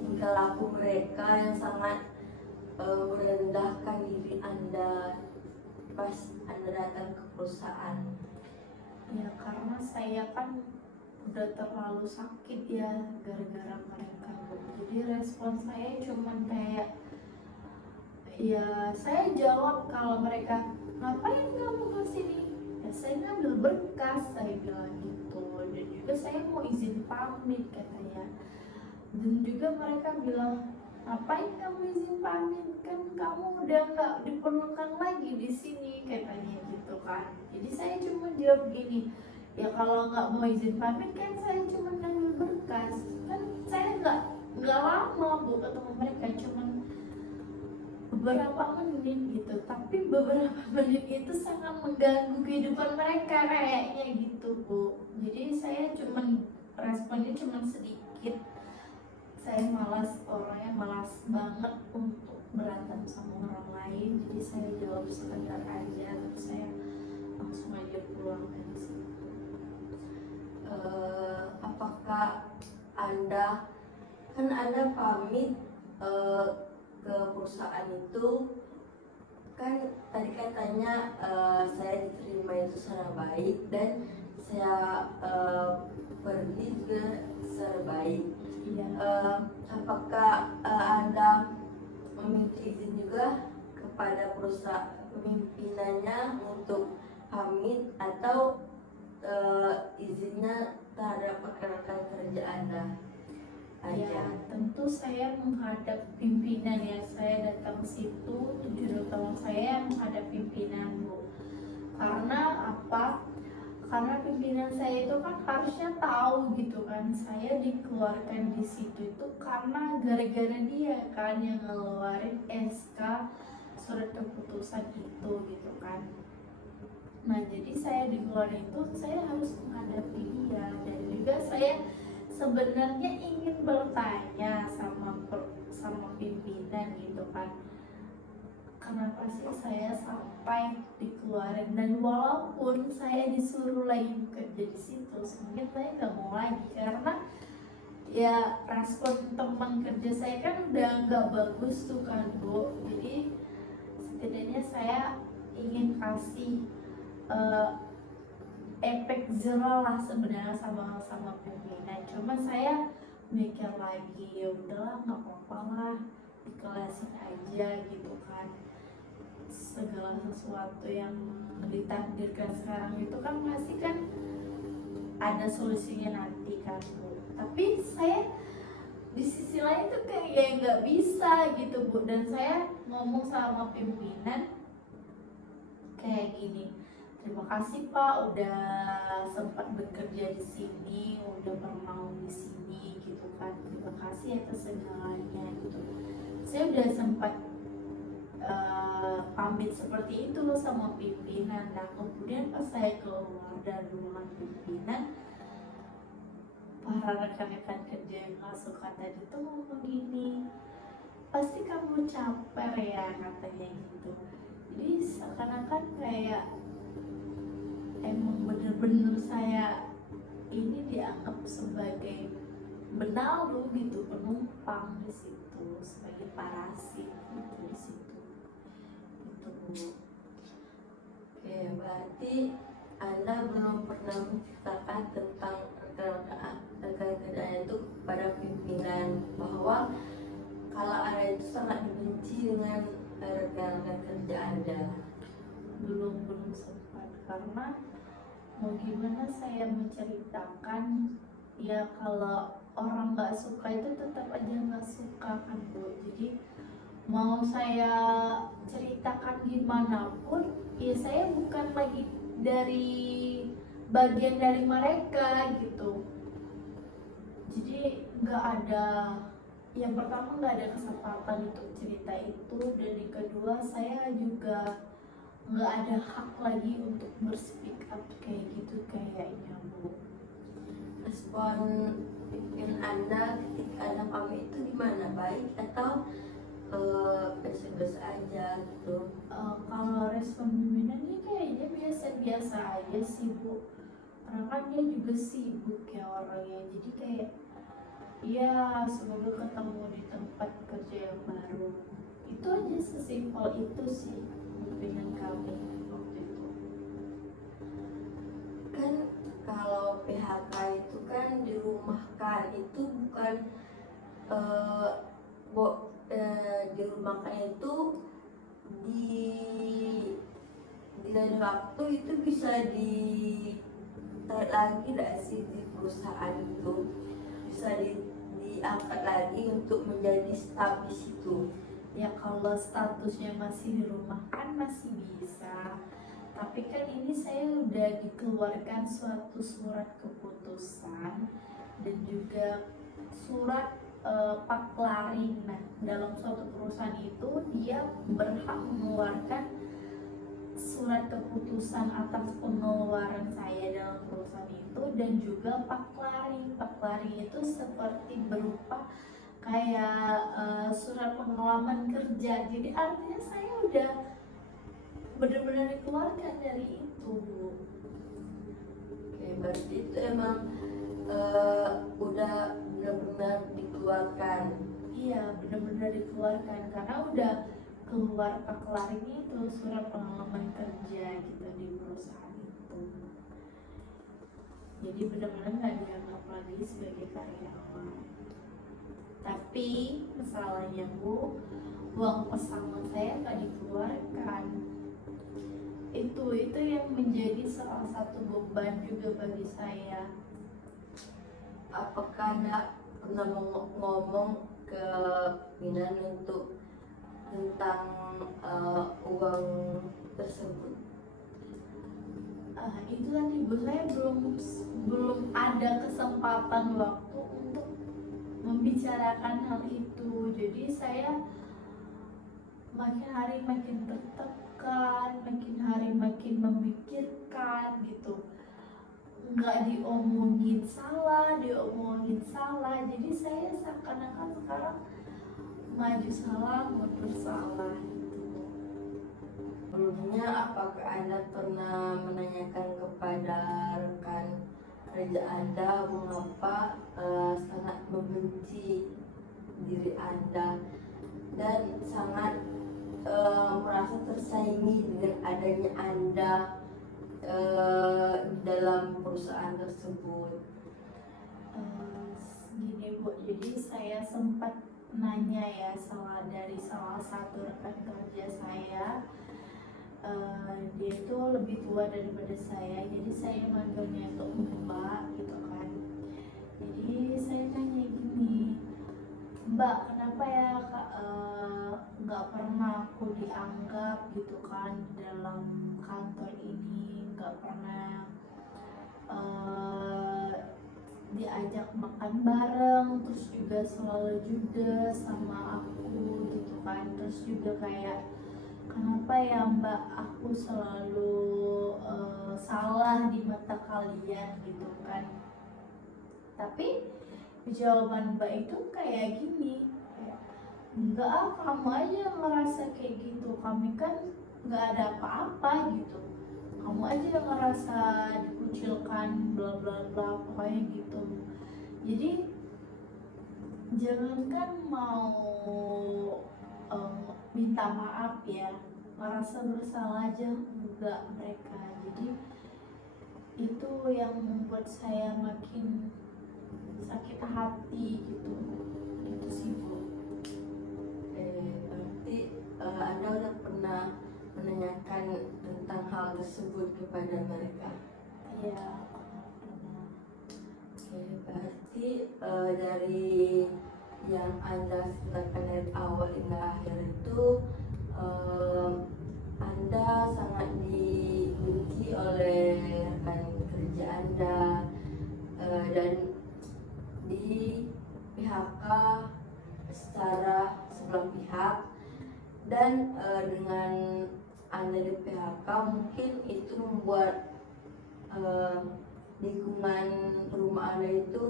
tingkah laku mereka yang sangat merendahkan diri Anda pas Anda datang ke perusahaan? Ya karena saya kan udah terlalu sakit ya gara-gara mereka Bu. Jadi respon saya cuman kayak, ya saya jawab kalau mereka ngapain kamu kesini, ya saya ngambil berkas, saya bilang gitu. Dan juga saya mau izin pamit, katanya Dan juga mereka bilang, ngapain kamu izin pamit, kan kamu udah nggak diperlukan lagi di sini, katanya gitu kan. Jadi saya cuma jawab gini, ya kalau nggak mau izin pamit kan saya cuma ngambil berkas, kan saya nggak lama bu ketemu mereka, cuma beberapa menit gitu, tapi beberapa menit itu sangat mengganggu kehidupan mereka kayaknya gitu bu. Jadi saya cuma responnya cuma sedikit. Saya orangnya malas banget untuk berantem sama orang lain, jadi saya jawab sebentar aja terus saya langsung aja pulang dari situ. Apakah Anda kan Anda pamit ke perusahaan itu, kan tadi katanya saya diterima itu secara baik dan saya pergi juga secara baik. Iya. Apakah Anda meminta izin juga kepada perusahaan pimpinannya untuk pamit, atau izinnya terhadap rekan kerja Anda aja? Ya, tentu saya menghadap pimpinan ya. Saya datang ke situ, juru tolong saya menghadap pimpinan bu. Karena apa? Karena pimpinan saya itu kan harusnya tahu gitu kan, saya dikeluarkan di situ itu karena gara-gara dia kan yang ngeluarin SK surat keputusan itu gitu kan. Nah jadi saya dikeluarin itu saya harus menghadapi dia, dan juga saya sebenarnya ingin bertanya sama pimpinan gitu kan, kenapa sih saya sampai dikeluarin, dan walaupun saya disuruh lagi bekerja di situ, sebenarnya saya nggak mau lagi karena ya respon teman kerja saya kan udah nggak bagus tuh kan bu. Jadi setidaknya saya ingin kasih efek jerah lah sebenarnya sama pimpinan. Cuma saya mikir lagi, ya udahlah nggak apa-apa lah, ikhlasin aja gitu kan. Segala sesuatu yang ditakdirkan sekarang itu kan pasti kan ada solusinya nanti kan bu. Tapi saya di sisi lain tuh kayak nggak bisa gitu bu, dan saya ngomong sama pimpinan kayak gini, terima kasih Pak udah sempat bekerja di sini, udah bermain di sini gitu kan. Terima kasih atas segalanya gitu. Saya udah sempat pamit seperti itu sama pimpinan. Nah kemudian pas saya keluar dari ruangan pimpinan, para rekan-rekan kerja yang gak suka tadi tuh ngomong gini, pasti kamu capek ya katanya gitu. Jadi seakan-akan kayak emang bener-bener saya ini dianggap sebagai benalu gitu, penumpang di situ, sebagai parasit gitu di situ. Oke, berarti Anda belum pernah menceritakan tentang rekan kerjaan itu pada pimpinan, bahwa kalau Anda itu sangat dibenci dengan rekan kerja Anda. Belum sempat, karena mau gimana saya menceritakan, ya kalau orang nggak suka itu tetap aja nggak suka kan bu. Jadi mau saya ceritakan gimana pun, ya saya bukan lagi dari bagian dari mereka gitu. Jadi nggak ada, yang pertama nggak ada kesempatan untuk cerita itu, dan yang kedua saya juga nggak ada hak lagi untuk berspeak up kayak gitu kayaknya bu. Respon pimpinan Anda ketika Anda pamit itu gimana? Baik atau biasa-biasa aja gitu? Kalau respon pimpinannya kayaknya biasa-biasa aja sih bu, karena kan dia juga sibuk ya orangnya. Jadi kayak ya semoga ketemu di tempat kerja yang baru, itu aja, sesimpel itu sih pimpinan kami waktu itu. Kan kalau PHK itu kan dirumahkan, itu bukan dirumahkan itu di lain waktu itu bisa ditarik lagi nggak sih di perusahaan itu, bisa diambil angkat lagi untuk menjadi staf di situ? Ya kalau statusnya masih dirumahkan masih bisa. Tapi kan ini saya udah dikeluarkan suatu surat keputusan dan juga surat paklaring. Nah, dalam suatu perusahaan itu dia berhak mengeluarkan surat keputusan atas pengeluaran saya dalam perusahaan itu dan juga paklaring. Paklaring itu seperti berupa kayak surat pengalaman kerja. Jadi artinya saya udah benar-benar dikeluarkan dari itu, Bu. Oke, berarti itu emang udah benar-benar dikeluarkan. Iya, benar-benar dikeluarkan karena udah keluar paklaringnya itu surat pengalaman kerja gitu di perusahaan itu. Jadi benar-benar nggak dianggap lagi sebagai karyawan. Tapi masalahnya, Bu, uang pesangon saya nggak dikeluarkan. Itu yang menjadi salah satu beban juga bagi saya. Apakah Anda pernah ngomong ke Minan untuk tentang uang tersebut? Itu tadi, Bu, saya belum ada kesempatan waktu untuk membicarakan hal itu. Jadi saya makin hari makin tertekan, makin hari makin memikirkan gitu. Nggak diomongin salah. Jadi saya seakan-akan sekarang maju salah, mundur salah gitu. Sebelumnya, apakah Anda pernah menanyakan kepada rekan kerja Anda mengapa sangat membenci diri Anda dan sangat merasa tersaingi dengan adanya Anda dalam perusahaan tersebut? Gini, Bu, jadi saya sempat nanya ya dari salah satu rekan kerja saya. Dia itu lebih tua daripada saya, jadi saya manggilnya itu Mbak gitu kan. Jadi saya tanya gini, Mbak, kenapa ya Kak nggak pernah aku dianggap gitu kan dalam kantor ini, nggak pernah diajak makan bareng, terus juga selalu juga sama aku gitu kan. Terus juga kayak kenapa ya Mbak aku selalu salah di mata kalian gitu kan. Tapi jawaban Mbak itu kayak gini, enggak, kamu aja yang ngerasa kayak gitu, kami kan nggak ada apa-apa gitu, kamu aja yang ngerasa dikucilkan bla bla bla pokoknya gitu. Jadi jangankan mau minta maaf ya, merasa bersalah aja enggak mereka. Jadi itu yang membuat saya makin sakit hati gitu. Itu sih, Bu. Berarti Anda udah pernah menanyakan tentang hal tersebut kepada mereka? Iya, pernah. Oke, berarti dari yang Anda ceritakan dari awal hingga akhir itu Anda sangat dibenci oleh rekan kerja Anda dan di PHK secara sebelah pihak, dan dengan Anda di PHK mungkin itu membuat lingkungan rumah Anda itu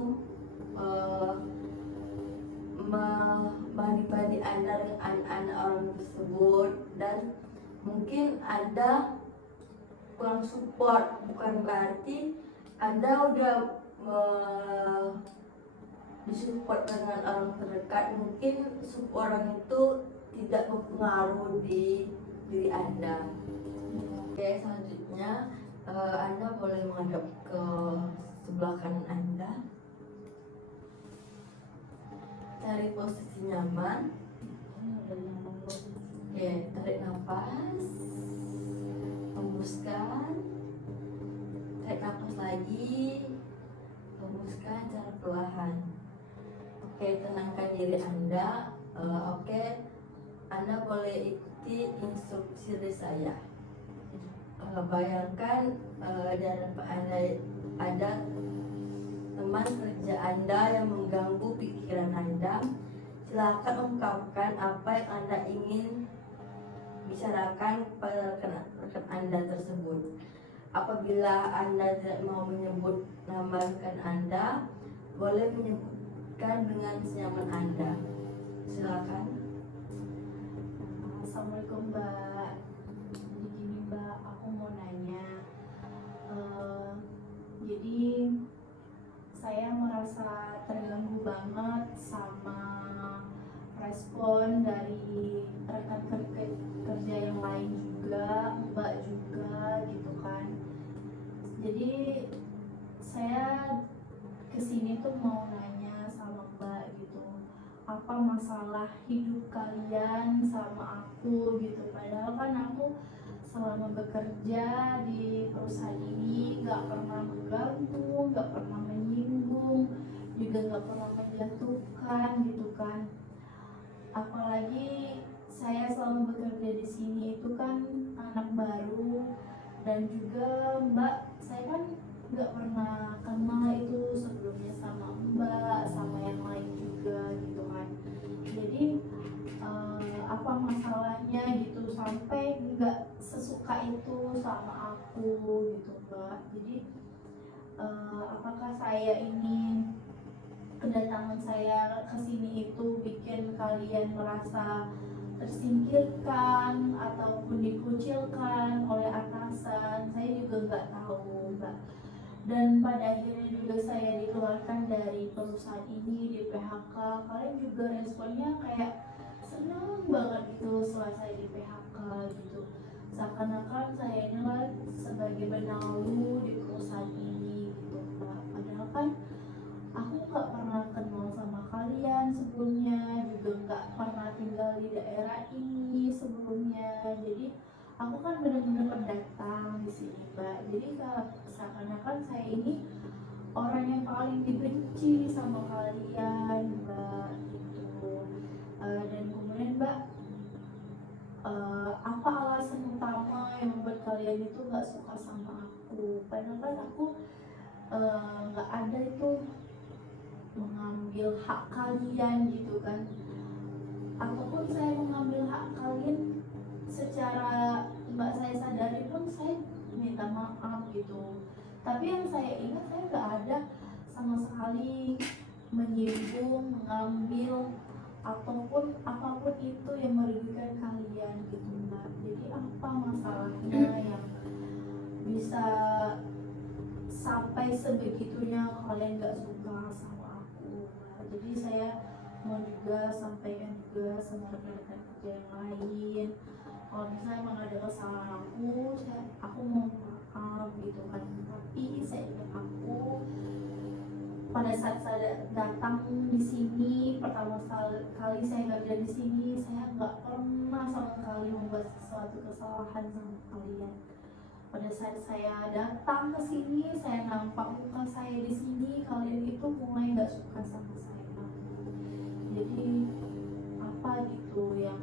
membanding Anda dengan anak-anak orang tersebut, dan mungkin Anda kurang support. Bukan berarti Anda udah disupport dengan orang terdekat, mungkin support orang itu tidak berpengaruh di diri Anda. Oke, selanjutnya Anda boleh menghadap ke sebelah kanan Anda. Cari posisi nyaman. Oke, tarik nafas, hembuskan, tarik nafas lagi, hembuskan secara perlahan. Oke, tenangkan diri Anda. Oke, Anda boleh ikuti instruksi dari saya. Bayangkan di hadapan Anda ada teman kerja Anda yang mengganggu pikiran Anda. Silakan ungkapkan apa yang Anda ingin bicarakan kepada rekan Anda tersebut. Apabila Anda tidak mau menyebut nama rekan Anda, boleh menyebutkan dengan senyaman Anda. Silakan. Assalamualaikum Mbak. Jadi gini Mbak, aku mau nanya. Jadi saya merasa terganggu banget sama respon dari rekan kerja yang lain juga, Mbak juga gitu kan. Jadi saya kesini tuh mau nanya sama Mbak gitu, apa masalah hidup kalian sama aku gitu. Padahal kan aku selama bekerja di perusahaan ini nggak pernah mengganggu, nggak pernah menyinggung, juga nggak pernah menjatuhkan gitu kan. Apalagi saya selama bekerja di sini itu kan anak baru, dan juga Mbak, saya kan nggak pernah kenal itu sebelumnya sama Mbak, sama yang lain juga gitu kan. Jadi apa masalahnya gitu sampai nggak sesuka itu sama aku gitu Mbak. Jadi apakah saya ini, kedatangan saya ke sini itu bikin kalian merasa tersingkirkan ataupun dikucilkan oleh atasan? Saya juga nggak tahu Mbak. Dan pada akhirnya juga saya dikeluarkan dari perusahaan ini, di PHK. Kalian juga responnya kayak senang banget gitu setelah saya di PHK gitu. Seakan-akan saya ini lah sebagai benalu di perusahaan ini gitu Mbak. Padahal kan aku nggak pernah kenal sama kalian sebelumnya, juga nggak pernah tinggal di daerah ini sebelumnya. Jadi aku kan benar-benar pendatang di sini Mbak. Jadi seakan-akan saya ini orang yang paling dibenci sama kalian Mbak gitu. Dan kemudian Mbak, apa alasan utama yang membuat kalian itu nggak suka sama aku? Padahal kan aku nggak ada itu mengambil hak kalian gitu kan. Ataupun saya mengambil hak kalian secara Mbak saya sadari pun saya minta maaf gitu. Tapi yang saya ingat, saya nggak ada sama sekali menyinggung, mengambil ataupun apapun itu yang merugikan kalian gitu Mbak. Jadi apa masalahnya yang bisa sampai sebegitunya kalian gak suka sama aku? Nah, jadi saya mau juga sampaikan juga sama rekan-rekan kerja yang lain, kalau misalnya emang ada kesalahan aku mau maaf gitu kan. Tapi saya ingat, aku pada saat saya datang di sini pertama kali saya kerja di sini, saya nggak pernah sama sekali membuat sesuatu kesalahan sama kalian. Pada saat saya datang ke sini, saya nampak muka saya di sini, kalian itu mulai nggak suka sama saya. Jadi apa gitu yang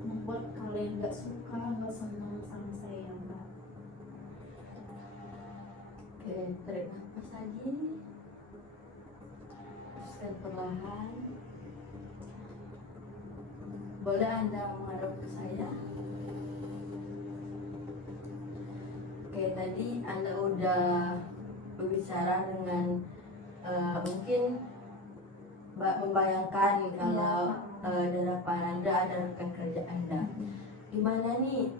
membuat kalian nggak suka, nggak senang sama saya Mbak? Oke, tarik nafas lagi. Teruskan perlahan. Boleh Anda menghadap ke saya? Oke, tadi Anda udah berbicara dengan mungkin Mbak membayangkan kalau di hadapan Anda ada rekan kerja Anda. Gimana nih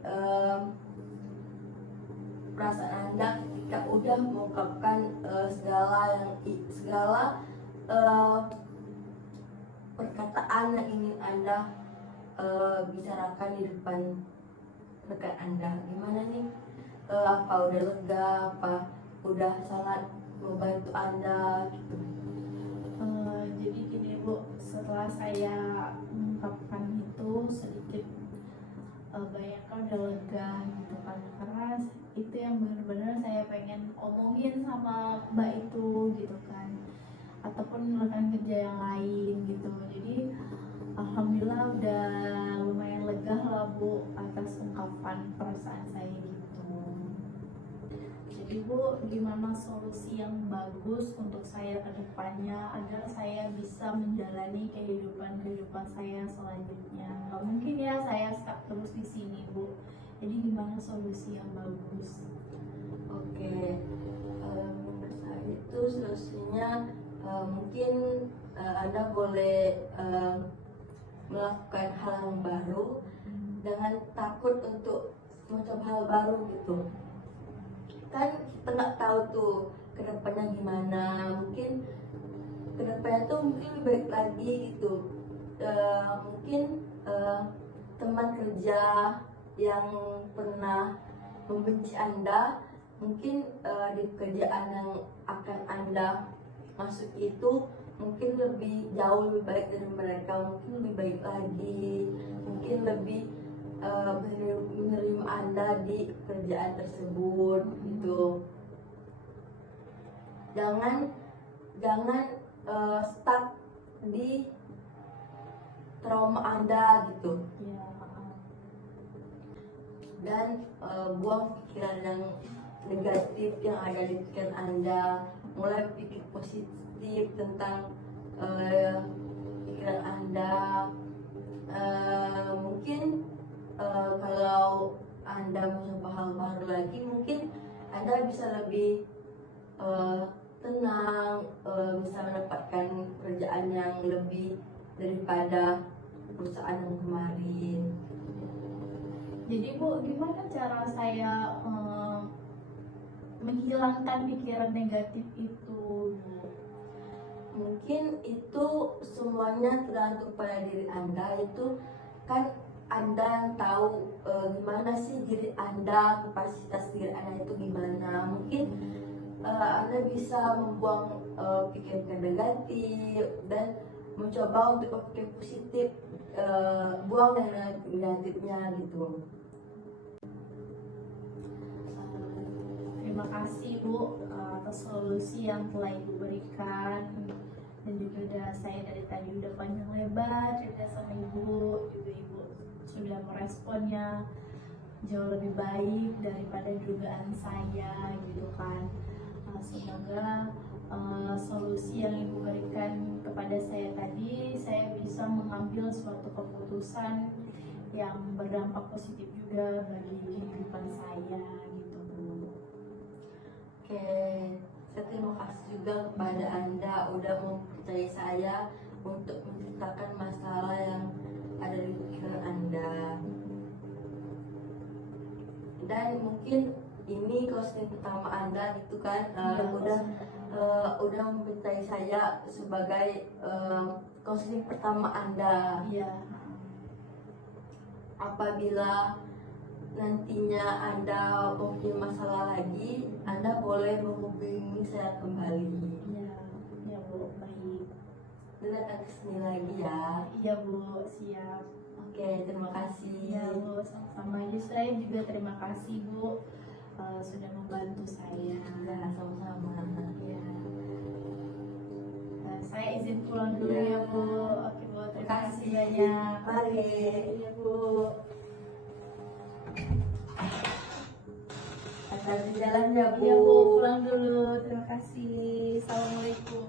perasaan Anda ketika udah mengungkapkan segala perkataan yang ingin Anda bicarakan di depan rekan Anda? Gimana nih? Apa udah lega? Apa udah sangat membantu Anda gitu? Jadi gini Bu, setelah saya mengungkapkan itu sedikit banyaknya udah lega gitu kan, karena itu yang benar-benar saya pengen omongin sama Mbak itu gitu kan. Atau ataupun rekan kerja yang lain gitu. Jadi alhamdulillah udah lumayan lega lah Bu atas ungkapan perasaan saya gitu. Jadi Bu, gimana solusi yang bagus untuk saya ke depannya agar saya bisa menjalani kehidupan saya selanjutnya? Nggak mungkin ya saya stuck terus di sini Bu. Jadi gimana solusi yang bagus? Oke, menurut saya itu solusinya mungkin Anda boleh melakukan hal yang baru, jangan takut untuk mencoba hal baru gitu. Kan kita nggak tahu tuh kedepannya gimana, mungkin kedepannya tuh mungkin lebih baik lagi gitu. Mungkin teman kerja yang pernah membenci Anda, mungkin di pekerjaan yang akan Anda masuk itu mungkin lebih jauh lebih baik dari mereka, mungkin lebih baik lagi, mungkin lebih menerima Anda di kerjaan tersebut gitu. Jangan stuck di trauma Anda gitu. Ya, Dan buang pikiran yang negatif yang ada di pikiran Anda, mulai pikir positif tentang pikiran Anda. Mungkin kalau Anda mencoba hal baru lagi, mungkin Anda bisa lebih tenang, bisa mendapatkan pekerjaan yang lebih daripada perusahaan yang kemarin. jadi Bu, gimana cara saya menghilangkan pikiran negatif itu Bu? Mungkin itu semuanya tergantung pada diri Anda. Itu kan Anda yang tahu gimana sih diri Anda, kapasitas diri Anda itu gimana. Mungkin Anda bisa membuang pikiran negatif dan mencoba untuk berpikir positif, buang yang negatifnya gitu. Terima kasih Bu atas solusi yang telah Ibu berikan, dan juga saya dari tadi udah panjang lebar cerita sama Ibu, juga Ibu sudah meresponnya jauh lebih baik daripada dugaan saya gitu kan. Semoga solusi yang Ibu berikan kepada saya tadi, saya bisa mengambil suatu keputusan yang berdampak positif juga bagi kehidupan saya gitu Bu. Oke, saya terima kasih juga kepada Anda udah mempercayai saya untuk menceritakan masalah yang ada di pikiran Anda. Dan mungkin ini closing pertama Anda gitu kan, udah mempercayai saya sebagai closing pertama Anda. Iya. Apabila nantinya Anda mempunyai masalah lagi, Anda boleh menghubungi saya kembali. Iya, ya Bu, baik. Dan datang ke sini lagi ya. Iya Bu, siap. Oke, terima kasih. Iya Bu, sama-sama. Saya juga terima kasih Bu sudah membantu saya. Ya, sama-sama. Ya. Saya izin pulang dulu ya Bu. Oke Bu, terima kasih banyak. Mari. Iya Bu. Hati-hati jalan ya Bu. Iya Bu, pulang dulu. Terima kasih. Assalamualaikum.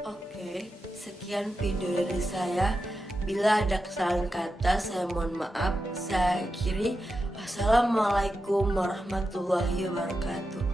Oke, sekian video dari saya. Bila ada kesalahan kata, saya mohon maaf. Saya akhiri. Wassalamualaikum warahmatullahi wabarakatuh.